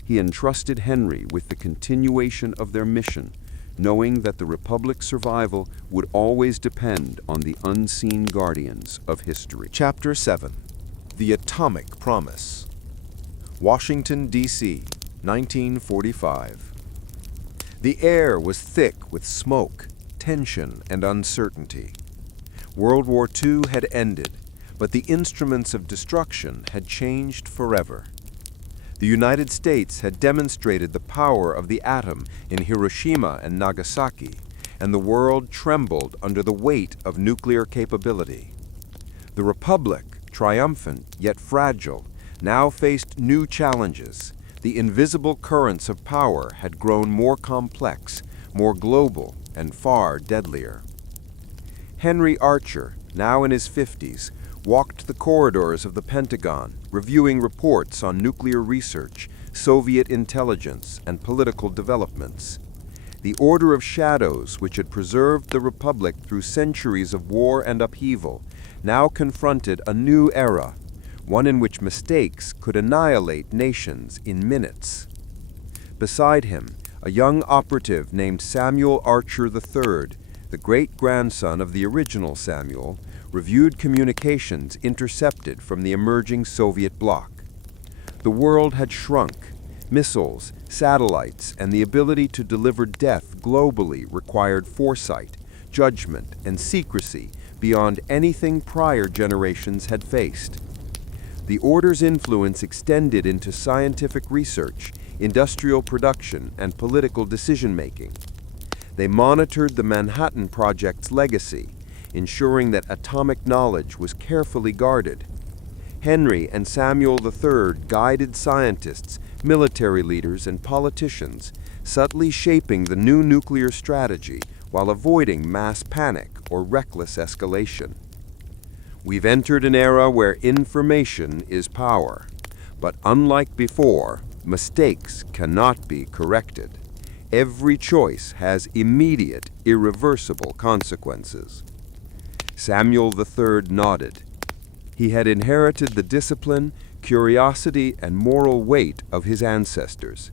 He entrusted Henry with the continuation of their mission, knowing that the Republic's survival would always depend on the unseen guardians of history. Chapter 7. The Atomic Promise. Washington, D.C., 1945. The air was thick with smoke, tension, and uncertainty. World War II had ended, but the instruments of destruction had changed forever. The United States had demonstrated the power of the atom in Hiroshima and Nagasaki, and the world trembled under the weight of nuclear capability. The Republic, triumphant yet fragile, now faced new challenges. The invisible currents of power had grown more complex, more global, and far deadlier. Henry Archer, now in his 50s, walked the corridors of the Pentagon, reviewing reports on nuclear research, Soviet intelligence, and political developments. The Order of Shadows, which had preserved the Republic through centuries of war and upheaval, now confronted a new era, one in which mistakes could annihilate nations in minutes. Beside him, a young operative named Samuel Archer III, the great-grandson of the original Samuel, reviewed communications intercepted from the emerging Soviet bloc. The world had shrunk. Missiles, satellites, and the ability to deliver death globally required foresight, judgment, and secrecy beyond anything prior generations had faced. The Order's influence extended into scientific research, industrial production, and political decision-making. They monitored the Manhattan Project's legacy, ensuring that atomic knowledge was carefully guarded. Henry and Samuel III guided scientists, military leaders, and politicians, subtly shaping the new nuclear strategy while avoiding mass panic or reckless escalation. We've entered an era where information is power, but unlike before, mistakes cannot be corrected. Every choice has immediate, irreversible consequences. Samuel III nodded. He had inherited the discipline, curiosity, and moral weight of his ancestors.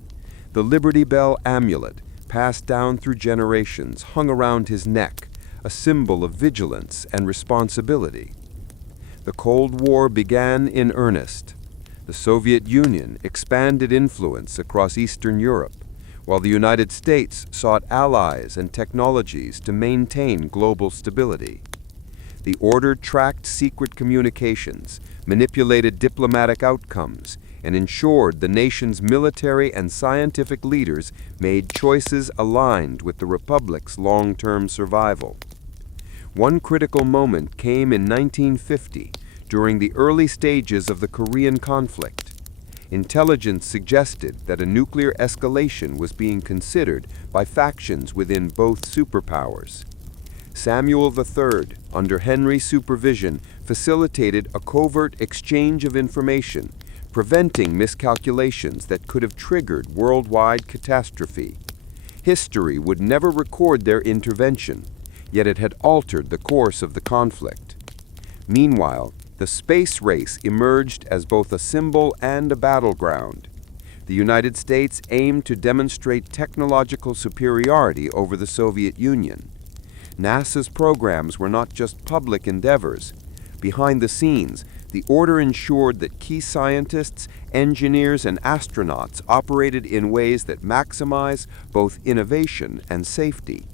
The Liberty Bell amulet, passed down through generations, hung around his neck, a symbol of vigilance and responsibility. The Cold War began in earnest. The Soviet Union expanded influence across Eastern Europe, while the United States sought allies and technologies to maintain global stability. The Order tracked secret communications, manipulated diplomatic outcomes, and ensured the nation's military and scientific leaders made choices aligned with the Republic's long-term survival. One critical moment came in 1950, during the early stages of the Korean conflict. Intelligence suggested that a nuclear escalation was being considered by factions within both superpowers. Samuel III, under Henry's supervision, facilitated a covert exchange of information, preventing miscalculations that could have triggered worldwide catastrophe. History would never record their intervention, yet it had altered the course of the conflict. Meanwhile, the space race emerged as both a symbol and a battleground. The United States aimed to demonstrate technological superiority over the Soviet Union. NASA's programs were not just public endeavors. Behind the scenes, the Order ensured that key scientists, engineers, and astronauts operated in ways that maximize both innovation and safety.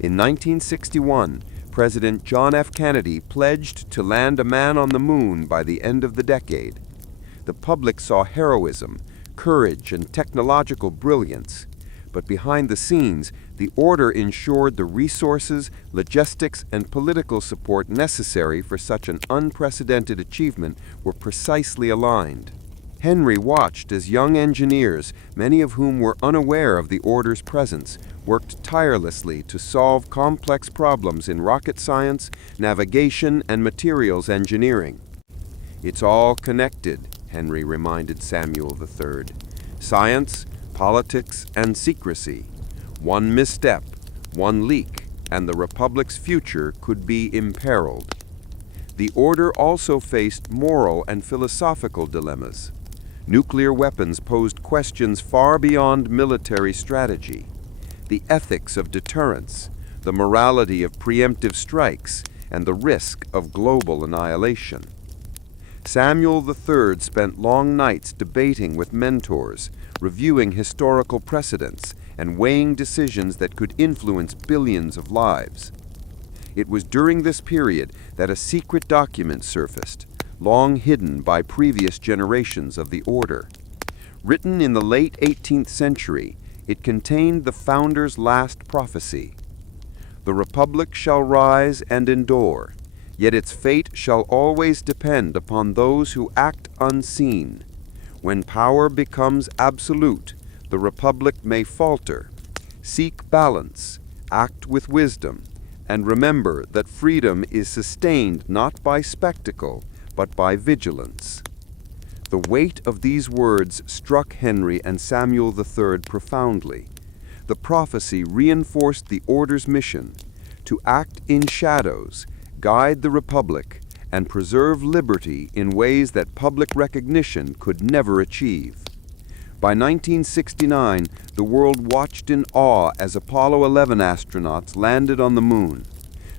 In 1961, President John F. Kennedy pledged to land a man on the moon by the end of the decade. The public saw heroism, courage, and technological brilliance. But behind the scenes, the Order ensured the resources, logistics, and political support necessary for such an unprecedented achievement were precisely aligned. Henry watched as young engineers, many of whom were unaware of the Order's presence, worked tirelessly to solve complex problems in rocket science, navigation, and materials engineering. "It's all connected," Henry reminded Samuel III. "Science, politics, and secrecy. One misstep, one leak, and the Republic's future could be imperiled." The order also faced moral and philosophical dilemmas. Nuclear weapons posed questions far beyond military strategy. The ethics of deterrence, the morality of preemptive strikes, and the risk of global annihilation. Samuel III spent long nights debating with mentors, reviewing historical precedents, and weighing decisions that could influence billions of lives. It was during this period that a secret document surfaced, long hidden by previous generations of the order. Written in the late 18th century, it contained the founder's last prophecy. "The Republic shall rise and endure, yet its fate shall always depend upon those who act unseen. When power becomes absolute, the Republic may falter. Seek balance, act with wisdom, and remember that freedom is sustained not by spectacle, but by vigilance." The weight of these words struck Henry and Samuel III profoundly. The prophecy reinforced the order's mission to act in shadows, guide the Republic, and preserve liberty in ways that public recognition could never achieve. By 1969, the world watched in awe as Apollo 11 astronauts landed on the moon.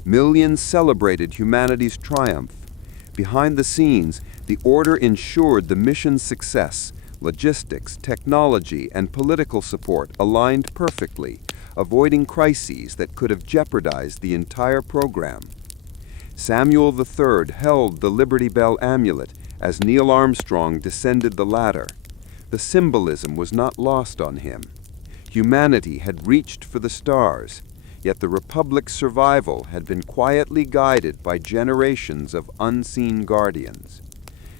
Millions celebrated humanity's triumph. Behind the scenes, the order ensured the mission's success. Logistics, technology, and political support aligned perfectly, avoiding crises that could have jeopardized the entire program. Samuel III held the Liberty Bell amulet as Neil Armstrong descended the ladder. The symbolism was not lost on him. Humanity had reached for the stars, yet the Republic's survival had been quietly guided by generations of unseen guardians.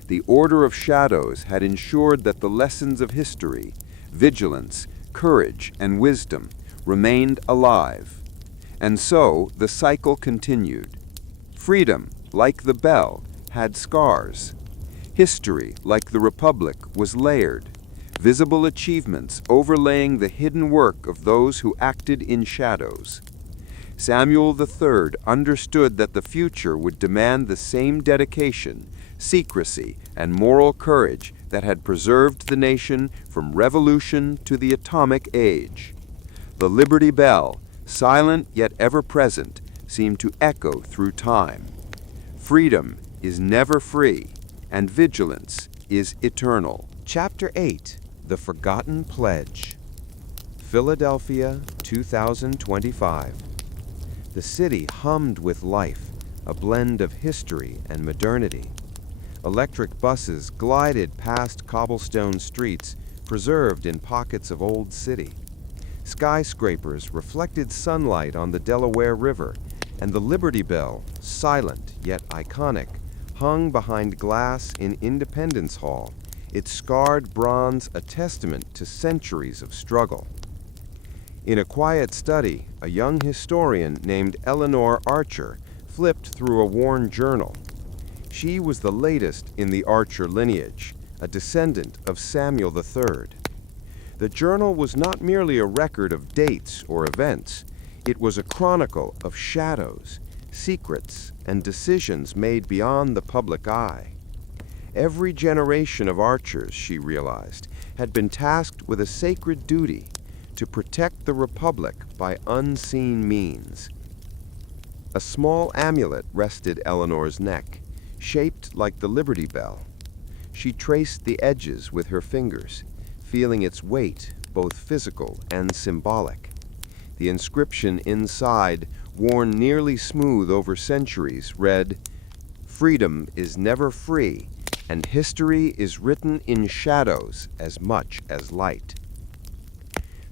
The Order of Shadows had ensured that the lessons of history, vigilance, courage, and wisdom remained alive. And so the cycle continued. Freedom, like the bell, had scars. History, like the Republic, was layered, visible achievements overlaying the hidden work of those who acted in shadows. Samuel III understood that the future would demand the same dedication, secrecy, and moral courage that had preserved the nation from revolution to the atomic age. The Liberty Bell, silent yet ever present, seemed to echo through time. Freedom is never free, and vigilance is eternal. Chapter 8: The Forgotten Pledge. Philadelphia, 2025. The city hummed with life, a blend of history and modernity. Electric buses glided past cobblestone streets, preserved in pockets of old city. Skyscrapers reflected sunlight on the Delaware River, and the Liberty Bell, silent yet iconic, hung behind glass in Independence Hall, its scarred bronze a testament to centuries of struggle. In a quiet study, a young historian named Eleanor Archer flipped through a worn journal. She was the latest in the Archer lineage, a descendant of Samuel III. The journal was not merely a record of dates or events. It was a chronicle of shadows, secrets, and decisions made beyond the public eye. Every generation of Archers, she realized, had been tasked with a sacred duty to protect the Republic by unseen means. A small amulet rested Eleanor's neck, shaped like the Liberty Bell. She traced the edges with her fingers, feeling its weight, both physical and symbolic. The inscription inside, worn nearly smooth over centuries, read, "Freedom is never free, and history is written in shadows as much as light."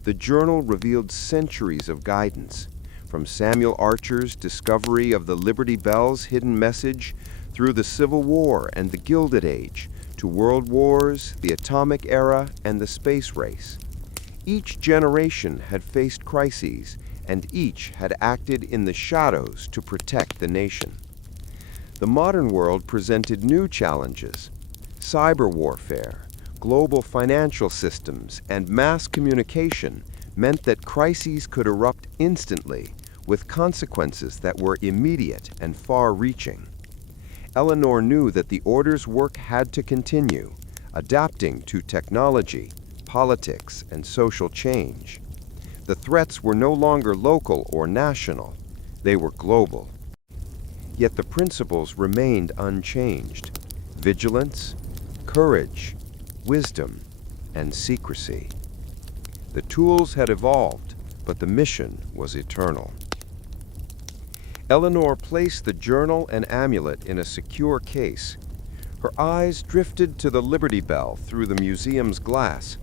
The journal revealed centuries of guidance, from Samuel Archer's discovery of the Liberty Bell's hidden message through the Civil War and the Gilded Age, to world wars, the atomic era, and the space race. Each generation had faced crises, and each had acted in the shadows to protect the nation. The modern world presented new challenges. Cyber warfare, global financial systems, and mass communication meant that crises could erupt instantly, with consequences that were immediate and far-reaching. Eleanor knew that the Order's work had to continue, adapting to technology, politics, and social change. The threats were no longer local or national, they were global. Yet the principles remained unchanged: vigilance, courage, wisdom, and secrecy. The tools had evolved, but the mission was eternal. Eleanor placed the journal and amulet in a secure case. Her eyes drifted to the Liberty Bell through the museum's glass.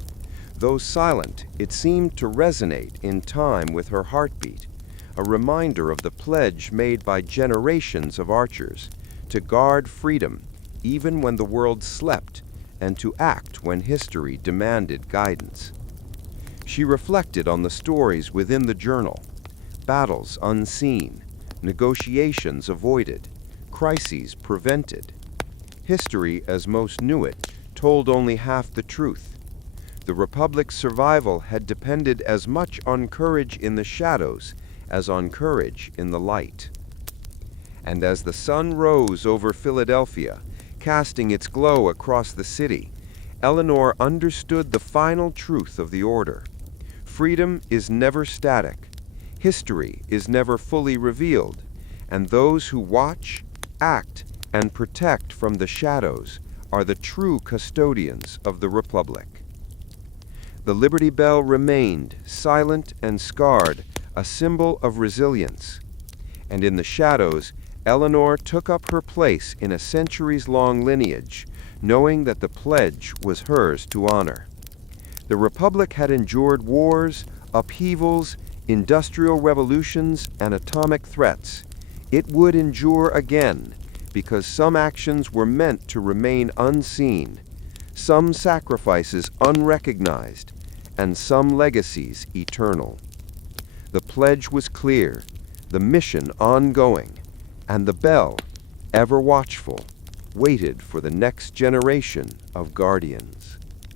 Though silent, it seemed to resonate in time with her heartbeat, a reminder of the pledge made by generations of archers to guard freedom even when the world slept, and to act when history demanded guidance. She reflected on the stories within the journal: battles unseen, negotiations avoided, crises prevented. History, as most knew it, told only half the truth. The Republic's survival had depended as much on courage in the shadows as on courage in the light. And as the sun rose over Philadelphia, casting its glow across the city, Eleanor understood the final truth of the Order. Freedom is never static. History is never fully revealed, and those who watch, act, and protect from the shadows are the true custodians of the Republic. The Liberty Bell remained, silent and scarred, a symbol of resilience. And in the shadows, Eleanor took up her place in a centuries-long lineage, knowing that the pledge was hers to honor. The Republic had endured wars, upheavals, industrial revolutions, and atomic threats. It would endure again, because some actions were meant to remain unseen, some sacrifices unrecognized, and some legacies eternal. The pledge was clear, the mission ongoing, and the bell, ever watchful, waited for the next generation of guardians.